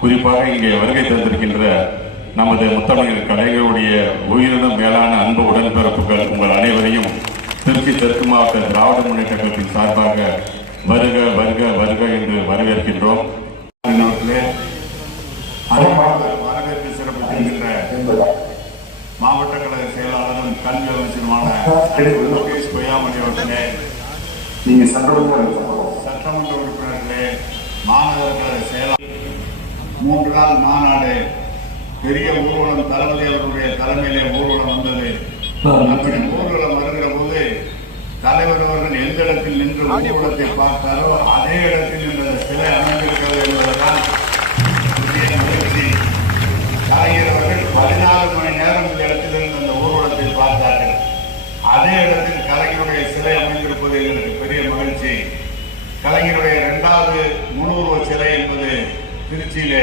குறிப்பாக இங்கே வருகை தந்திருக்கின்ற நமது முத்தமிழ் கலைஞருடைய உயிரினும் மேலான அன்பு உடன்பிறப்புகள் உங்கள் அனைவரையும் திருச்சி தெற்கு மாவட்ட திராவிட முன்னேற்ற கழகத்தின் சார்பாக வருக வருக வருக என்று வரவேற்கின்றோம். வரவேற்பு மாவட்ட கழக செயலாளரும் கல்வி அமைச்சருமான லோகேஷ் பொய்யாமணி அவர்களே நீங்க சட்டமன்ற சட்டமன்ற உறுப்பினர்களே மாநகர செயலாளர். மூன்று நாள் மாநாடு. பெரிய ஊர்வலம் தளபதி அவர்களுடைய தலைமையிலே ஊர்வலம் வந்தது. அப்படி ஊர்வலம் வருகிற போது தலைவர் அவர்கள் எந்த இடத்தில் நின்று ஊர்வலத்தை பார்த்தாரோ அதே இடத்தில் இந்த சிலை அமைந்திருக்கிறது என்பதுதான் கலைஞர் அவர்கள் பதினாலு மணி நேரம் இந்த இடத்திலிருந்து அந்த ஊர்வலத்தை பார்த்தார்கள். அதே இடத்தில் கலைஞருடைய சிலை அமைந்திருப்பது எங்களுக்கு பெரிய மகிழ்ச்சி. கலைஞருடைய எட்டாவது முன்னூறுவ சிலை என்பது திருச்சியிலே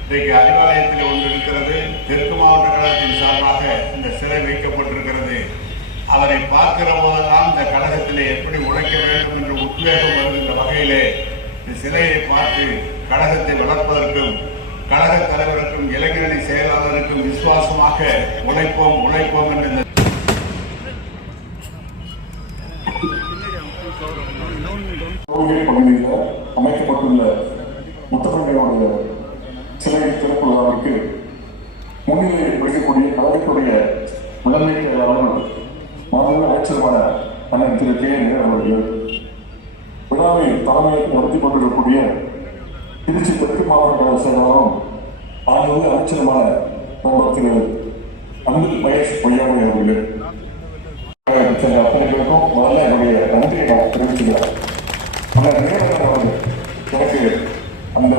இன்றைக்கு அறிவாலயத்தில் ஒன்று இருக்கிறது தெற்கு மாவட்ட கழகத்தின் சார்பாக இந்த சிலை வைக்கப்பட்டிருக்கிறது. அவரை பார்க்கிற போதெல்லாம் இந்த கழகத்திலே எப்படி உழைக்க வேண்டும் என்று உத்வேகம் வருகின்ற வகையிலே இந்த சிலையை பார்த்து கழகத்தை வளர்ப்பதற்கும் கழக தலைவருக்கும் இளைஞரணி செயலாளருக்கும் விசுவாசமாக உழைப்போம் உழைப்போம் என்று இந்த பகுதியில் முதன்மை செயலாளர் மாநில அமைச்சருமான அண்ணன் திரு கே நேரு அவர்கள் விழாவை தலைமையை நடத்தி கொண்டிருக்கக்கூடிய திருச்சி தெற்கு மாவட்ட கழக செயலாளரும் மாநில அமைச்சருமான நண்பர் திரு அன்பில் மகேஷ் பொய்யாமொழி அவர்கள். அத்தனைகளுக்கும் முதல்ல என்னுடைய நன்றியை நான் தெரிவிச்சுக்கிறேன் அந்த நேரம் எனக்கு அந்த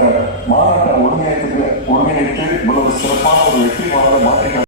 மாநாட்டை ஒருங்கிணைத்து ஒருங்கிணைத்து இவ்வளவு சிறப்பான ஒரு வெற்றி மாநாடு மாற்றி